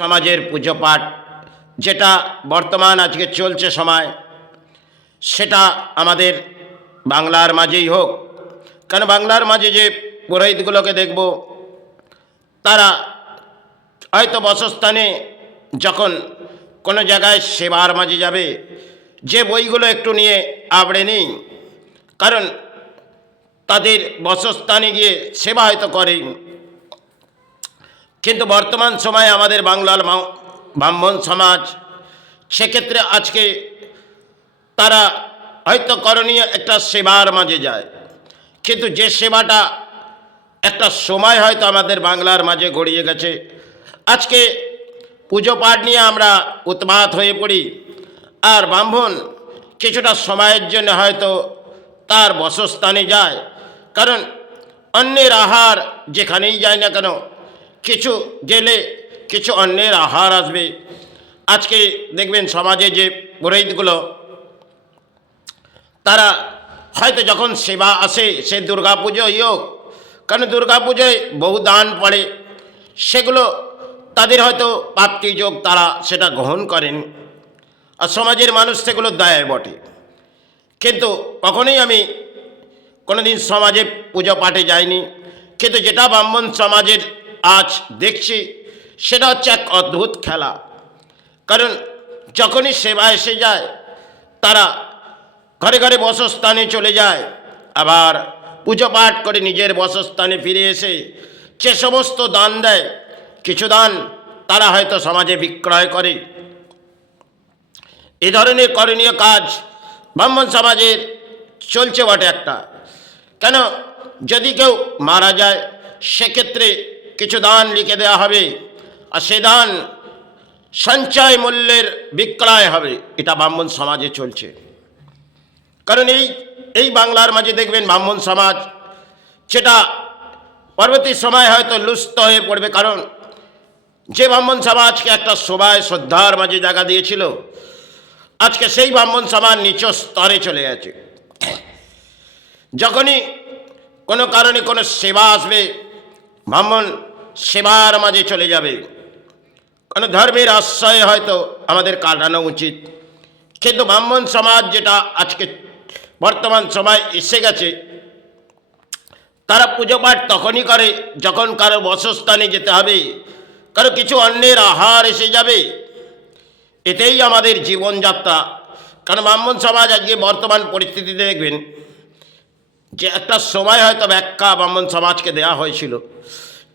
সমাজের পুজো পাঠ যেটা বর্তমান আজকে চলছে সময়, সেটা আমাদের বাংলার মাঝেই হোক। কারণ বাংলার মাঝে যে পুরোহিতগুলোকে দেখব, তারা হয়তো বসস্থানে যখন কোনো জায়গায় সেবার মাঝে যাবে, যে বইগুলো একটু নিয়ে আবড়ে নিই, কারণ তাদের বসস্থানে গিয়ে সেবা হয়তো করে। কিন্তু বর্তমান সময়ে আমাদের বাংলার ব্রাহ্মণ সমাজ সেক্ষেত্রে আজকে তারা হয়তো করণীয় একটা সেবার মাঝে যায়, কিন্তু যে সেবাটা একটা সময় হয়তো আমাদের বাংলার মাঝে গড়িয়ে গেছে, আজকে পুজো পাঠ নিয়ে আমরা উন্মাদ হয়ে পড়ি, আর ব্রাহ্মণ কিছুটা সময়ের জন্য হয়তো তার বসস্থানে যায়। কারণ অন্যের আহার যেখানেই যায় না কেন, কিছু গেলে কিছু অন্যের আহার আসবে। আজকে দেখবেন সমাজে যে পুরোহিতগুলো, তারা হয়তো যখন সেবা আসে, সে দুর্গা পুজোই হোক, কারণ দুর্গা পুজোয় বহু দান পড়ে, সেগুলো তাদের হয়তো প্রাপ্তি যোগ, তারা সেটা গ্রহণ করেন, আর সমাজের মানুষ সেগুলো দেয় বটে। কিন্তু কখনোই আমি কোনোদিন সমাজে পুজো পাঠে যাইনি, কিন্তু যেটা ব্রাহ্মণ সমাজের আজ দেখছি, সেটা হচ্ছে এক অদ্ভুত খেলা। কারণ যখনই সেবা এসে যায়, তারা ঘরে ঘরে বসস্থানে চলে যায়, আবার পুজো পাঠ করে নিজের বসস্থানে ফিরে এসে যে সমস্ত দান দেয়, কিছু দান তারা হয়তো সমাজে বিক্রয় করে। এ ধরনের করণীয় কাজ ব্রাহ্মণ সমাজের চলছে বটে একটা। কেন, যদি কেউ মারা যায়, সেক্ষেত্রে কিছু দান লিখে দেওয়া হবে, আর সে দান সঞ্চয় মূল্যের বিক্রয় হবে। এটা ব্রাহ্মণ সমাজে চলছে। কারণ এই বাংলার মাঝে দেখবেন ব্রাহ্মণ সমাজ যেটা পরবর্তী সময় হয়তো লুপ্ত হয়ে পড়বে। কারণ যে ব্রাহ্মণ সমাজকে একটা সবাই শ্রদ্ধার মাঝে জায়গা দিয়েছিল, আজকে সেই ব্রাহ্মণ সমাজ নিচ স্তরে চলে গেছে। যখনই কোনো কারণে কোনো সেবা আসবে, ব্রাহ্মণ সেবার মাঝে চলে যাবে। কোনো ধর্মের আশ্রয়ে হয়তো আমাদের কাটানো উচিত, কিন্তু ব্রাহ্মণ সমাজ যেটা আজকে বর্তমান সময় এসে গেছে, তারা পুজো পাঠ তখনই করে যখন কারো বসস্থানে যেতে হবে, কারো কিছু অন্যের আহার এসে যাবে। এটাই আমাদের জীবনযাত্রা। কারণ ব্রাহ্মণ সমাজ আজকে বর্তমান পরিস্থিতিতে দেখবেন যে একটা সময় হয়তো ব্যাখ্যা ব্রাহ্মণ সমাজকে দেওয়া হয়েছিল,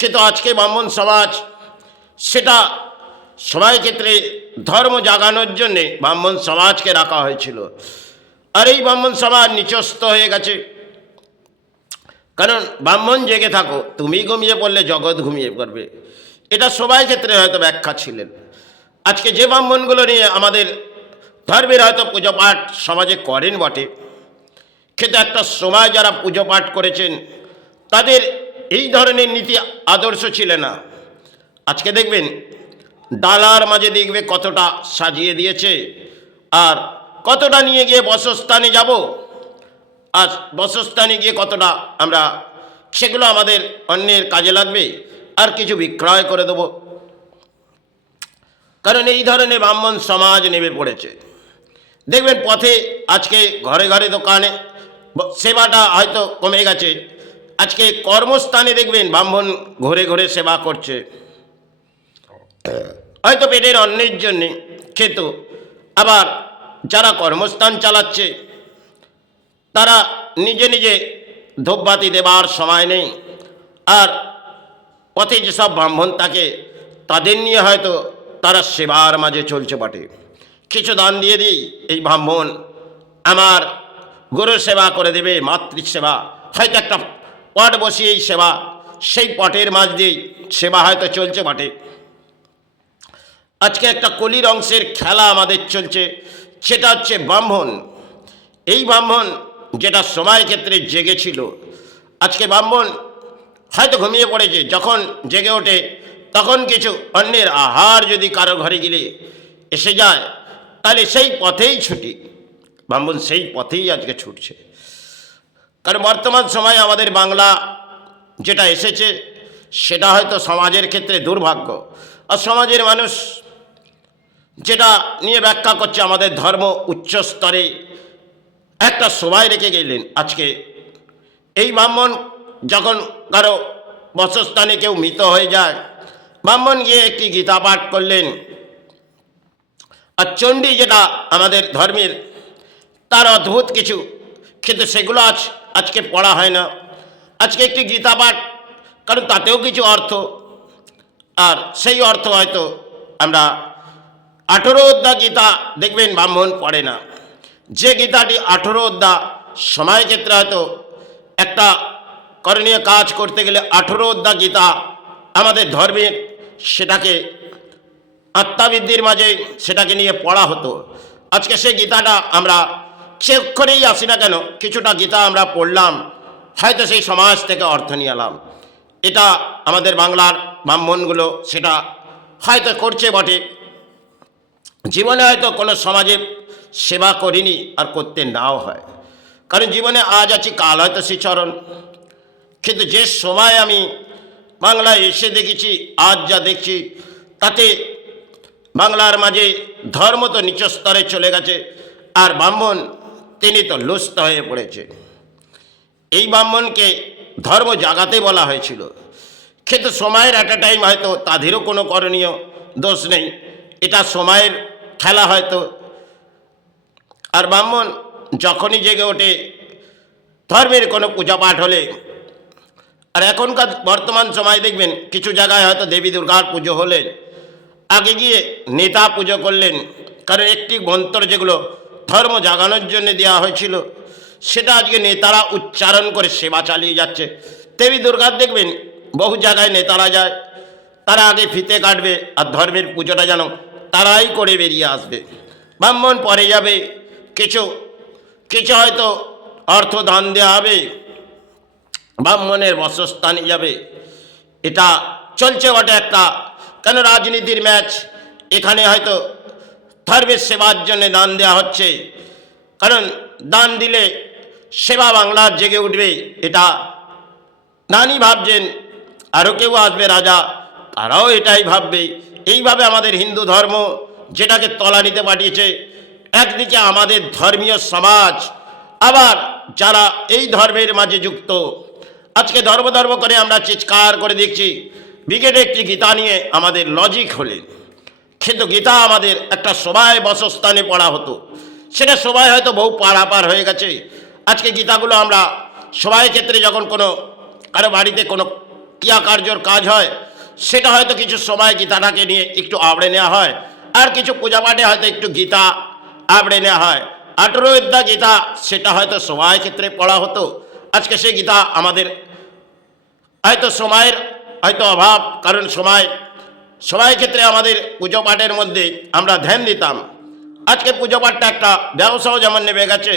কিন্তু আজকে ব্রাহ্মণ সমাজ সেটা সবাই ক্ষেত্রে ধর্ম জাগানোর জন্যে ব্রাহ্মণ সমাজকে রাখা হয়েছিল, আর এই ব্রাহ্মণ সমাজ নিচস্থ হয়ে গেছে। কারণ ব্রাহ্মণ জেগে থাকো, তুমি ঘুমিয়ে পড়লে জগৎ ঘুমিয়ে পড়বে, এটা সবাই ক্ষেত্রে হয়তো ব্যাখ্যা ছিলেন। আজকে যে ব্রাহ্মণগুলো নিয়ে আমাদের ধর্মের হয়তো পুজো পাঠ সমাজে করেন বটে, কিন্তু একটা সময় যারা পুজো পাঠ করেছেন, তাদের এই ধরনের নীতি আদর্শ ছিল না। আজকে দেখবেন ডালার মাঝে দেখবে কতটা সাজিয়ে দিয়েছে, আর কতটা নিয়ে গিয়ে বসস্থানে যাব, আর বসস্থানে গিয়ে কতটা আমরা সেগুলো আমাদের অন্যের কাজে লাগবে, আর কিছু বিক্রয় করে দেব। কারণ এই ধরনের ব্রাহ্মণ সমাজ নেমে পড়েছে। দেখবেন পথে আজকে ঘরে ঘরে দোকানে সেবাটা হয়তো কমে গেছে। আজকে কর্মস্থানে দেখবেন ব্রাহ্মণ ঘুরে ঘুরে সেবা করছে, হয়তো পেটের অন্নের জন্যে, কিন্তু আবার যারা কর্মস্থান চালাচ্ছে, তারা নিজে নিজে ধূপবাতি দেবার সময় নেই, আর পথে যেসব ব্রাহ্মণ থাকে তাদের নিয়ে হয়তো তারা সেবার মাঝে চলছে বটে। কিছু দান দিয়ে দিই, এই ব্রাহ্মণ আমার গুরু সেবা করে দেবে, মাতৃসেবা, হয়তো একটা পট বসিয়ে এই সেবা, সেই পটের মাঝ দিয়েই সেবা হয়তো চলছে বটে। আজকে একটা কলির অংশের খেলা আমাদের চলছে, সেটা হচ্ছে ব্রাহ্মণ। এই ব্রাহ্মণ যেটা সময় ক্ষেত্রে জেগেছিল, আজকে ব্রাহ্মণ হয়তো ঘুমিয়ে পড়েছে, যখন জেগে ওঠে তখন কিছু অন্যের আহার যদি কারো ঘরে গেলে এসে যায়, তাহলে সেই পথেই ছুটি, ব্রাহ্মণ সেই পথেই আজকে ছুটছে। কারণ বর্তমান সময়ে আমাদের বাংলা যেটা এসেছে, সেটা হয়তো সমাজের ক্ষেত্রে দুর্ভাগ্য। আর সমাজের মানুষ যেটা নিয়ে ব্যাখ্যা করছে আমাদের ধর্ম উচ্চ স্তরে একটা সবাই রেখে গেলেন। আজকে এই ব্রাহ্মণ যখন কারো বসস্থানে কেউ মৃত হয়ে যায়, ব্রাহ্মণ গিয়ে একটি গীতা পাঠ করলেন, আর চণ্ডী যেটা আমাদের ধর্মের তার অদ্ভুত কিছু, কিন্তু সেগুলো আজকে পড়া হয় না। আজকে একটি গীতা পাঠ, কারণ তাতেও কিছু অর্থ, আর সেই অর্থ হয়তো আমরা 18 অধ্যায় গীতা দেখবেন ব্রাহ্মণ পড়ে না। যে গীতাটি 18 অধ্যায়, সময় ক্ষেত্রে হয়তো একটা করণীয় কাজ করতে গেলে 18 অধ্যায় গীতা আমাদের ধর্মের, সেটাকে আত্মাবৃদ্ধির মাঝে সেটাকে নিয়ে পড়া হতো। আজকে সেই গীতাটা আমরা সে অক্ষরেই আসি না কেন, কিছুটা গীতা আমরা পড়লাম, হয়তো সেই সমাজ থেকে অর্থ নিয়ে এলাম। এটা আমাদের বাংলার ব্রাহ্মণগুলো সেটা হয়তো করছে বটে, জীবনে হয়তো কোনো সমাজে সেবা করিনি আর করতে নাও হয়, কারণ জীবনে আজ আছি কাল হয়তো শ্রীচরণ। কিন্তু যে সময় আমি বাংলায় এসে দেখেছি, আজ যা দেখছি, তাতে বাংলার মাঝে ধর্ম তো নিচ স্তরে চলে গেছে, আর ব্রাহ্মণ তিনি তো লুস্থ হয়ে পড়েছে। এই ব্রাহ্মণকে ধর্ম জাগাতে বলা হয়েছিল, কিন্তু সময়ের একটা টাইম হয়তো তাদেরও কোনো করণীয় দোষ নেই, এটা সময়ের খেলা হয়তো। আর ব্রাহ্মণ যখনই জেগে ওঠে ধর্মের কোনো পূজা পাঠ হলে, আর এখনকার বর্তমান সময় দেখবেন কিছু জায়গায় হয়তো দেবী দুর্গার পুজো হলে আগে গিয়ে নেতা পুজো করলেন, কারণ একটি মন্ত্র যেগুলো ধর্ম জাগানোর জন্য দেওয়া হয়েছিল সেটা আজকে নেতারা উচ্চারণ করে সেবা চালিয়ে যাচ্ছে। দেবী দুর্গার দেখবেন বহু জায়গায় নেতারা যায়, তারা আগে ফিতে কাটবে আর ধর্মের পুজোটা যেন তারাই করে বেরিয়ে আসবে। ব্রাহ্মণ পরে যাবে, কিছু কিছু হয়তো অর্থ দান দেওয়া হবে, ব্রাহ্মণের বসস্থানে যাবে। এটা চলছে বটে একটা, কেন রাজনীতির ম্যাচ, এখানে হয়তো ধর্মের সেবার জন্য দান দেওয়া হচ্ছে, কারণ দান দিলে সেবা বাংলার জেগে উঠবে, এটা নানি ভাবছেন। আরও কেউ আসবে রাজা, তারাও এটাই ভাববে। এইভাবে আমাদের হিন্দু ধর্ম যেটাকে তলানিতে পাঠিয়েছে, একদিকে আমাদের ধর্মীয় সমাজ, আবার যারা এই ধর্মের মাঝে যুক্ত, আজকে ধর্ম ধর্ম করে আমরা চিৎকার করে দেখছি ব্রিগেডে একটি গীতা নিয়ে আমাদের লজিক হলেন, কিন্তু গীতা আমাদের একটা সবাই বসস্থানে পড়া হতো, সেটা সবাই হয়তো বহু পারাপার হয়ে গেছে। আজকে গীতাগুলো আমরা সবাই ক্ষেত্রে যখন কোনো কারো বাড়িতে কোনো ক্রিয়াকার্যর কাজ হয়, সেটা হয়তো কিছু সময় গীতাটাকে নিয়ে একটু আবড়ে নেওয়া হয়, আর কিছু পূজা পাঠে হয়তো একটু গীতা আবড়ে নেওয়া হয়। 18 অধ্যায় গীতা সেটা হয়তো সবাই ক্ষেত্রে পড়া হতো। আজকে সেই গীতা আমাদের হয়তো সময়ের হয়তো অভাব, কারণ সবাই ক্ষেত্রে আমাদের পুজো পাঠের মধ্যে আমরা ধ্যান দিতাম। আজকে পুজো পাঠটা একটা ব্যবসাও যেমন নেমে গেছে,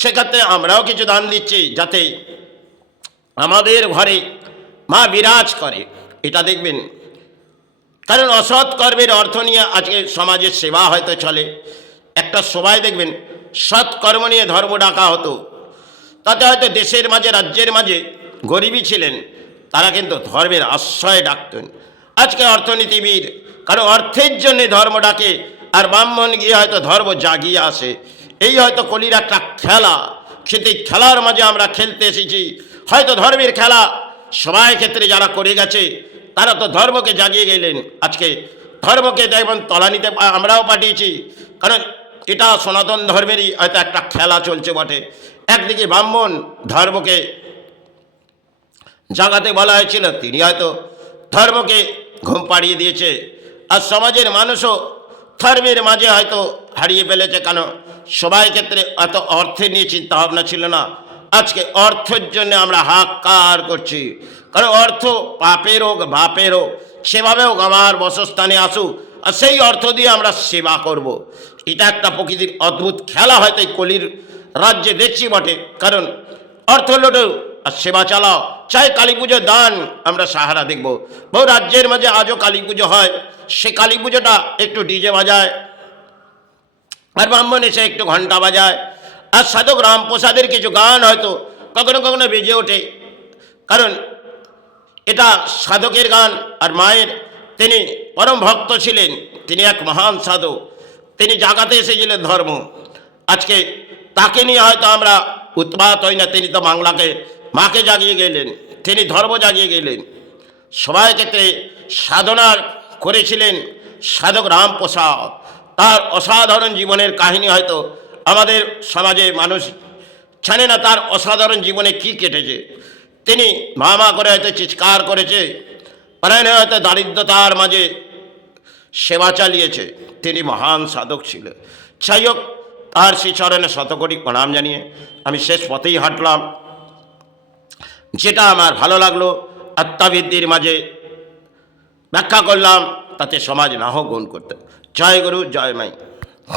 সেক্ষেত্রে আমরাও কিছু দান দিচ্ছি যাতে আমাদের ঘরে মা বিরাজ করে, এটা দেখবেন। কারণ অসৎ কর্মের অর্থ নিয়ে আজকে সমাজের সেবা হয়তো চলে। একটা সবাই দেখবেন সৎকর্ম নিয়ে ধর্ম ডাকা হতো, তাতে হয়তো দেশের মাঝে রাজ্যের মাঝে গরিবই ছিলেন, তারা কিন্তু ধর্মের আশ্রয় ডাকতেন। আজকে অর্থনীতিবিদ, কারণ অর্থের জন্যে ধর্ম ডাকে, আর ব্রাহ্মণ গিয়ে হয়তো ধর্ম জাগিয়ে আসে। এই হয়তো কলির একটা খেলা, কিন্তু খেলার মাঝে আমরা খেলতে এসেছি। হয়তো ধর্মের খেলা সবাই ক্ষেত্রে যারা করে গেছে, তারা তো ধর্মকে জাগিয়ে গেলেন। আজকে ধর্মকে যেমন তলানিতে আমরাও পাঠিয়েছি, কারণ এটা সনাতন ধর্মেরই হয়তো একটা খেলা চলছে বটে। একদিকে ব্রাহ্মণ ধর্মকে জাগাতে বলা হয়েছিল, তিনি হয়তো ধর্মকে ঘুম পাড়িয়ে দিয়েছে, আর সমাজের মানুষও ধর্মের মাঝে হয়তো হারিয়ে ফেলেছে, কেন সবাই ক্ষেত্রে এত অর্থের নিয়ে চিন্তা ভাবনা ছিল না। আজকে অর্থের জন্য আমরা হাহাকার করছি, কারণ অর্থ পাপের হোক বাপের হোক, সেভাবে হোক আমার বসস্থানে আসুক, আর সেই অর্থ দিয়ে আমরা সেবা করব। এটা একটা প্রকৃতির অদ্ভুত খেলা হয়তো এই কলির রাজ্যে দেখছি বটে। কারণ অর্থ লোটো আর সেবা চালাও, চাই কালী পুজোর দান আমরা সাহারা দেখব। বহু রাজ্যের মাঝে আজও কালী পুজো হয়, সে কালী পুজোটা একটু ডিজে বাজায়, আর ব্রাহ্মণ এসে একটু ঘন্টা বাজায়, আর সাধক রামপ্রসাদের কিছু গান হয়তো কখনো কখনো বেজে ওঠে, কারণ এটা সাধকের গান। আর মায়ের তিনি পরম ভক্ত ছিলেন, তিনি এক মহান সাধু, তিনি জাগাতে এসেছিলেন ধর্ম। আজকে তাকে নিয়ে হয়তো আমরা উৎপাত হই না, তিনি তো বাংলাকে মাকে জাগিয়ে গেলেন, তিনি ধর্ম জাগিয়ে গেলেন। সবাই ক্ষেত্রে সাধনা করেছিলেন সাধক রামপ্রসাদ। তার অসাধারণ জীবনের কাহিনী হয়তো আমাদের সমাজে মানুষ জানে না, তার অসাধারণ জীবনে কি কেটেছে। তিনি মা করে হয়তো চিৎকার করেছে, প্রাণে হয়তো দারিদ্রতার মাঝে সেবা চালিয়েছে। তিনি মহান সাধক ছিল। যাই হোক, তার শ্রীচরণে শতকোটি প্রণাম জানিয়ে আমি শেষ পথেই হাঁটলাম। যেটা আমার ভালো লাগলো আত্মাবৃত্তির মাঝে ব্যাখ্যা করলাম, তাতে সমাজ না হোক গুণ করতে। জয় গুরু, জয় মাই।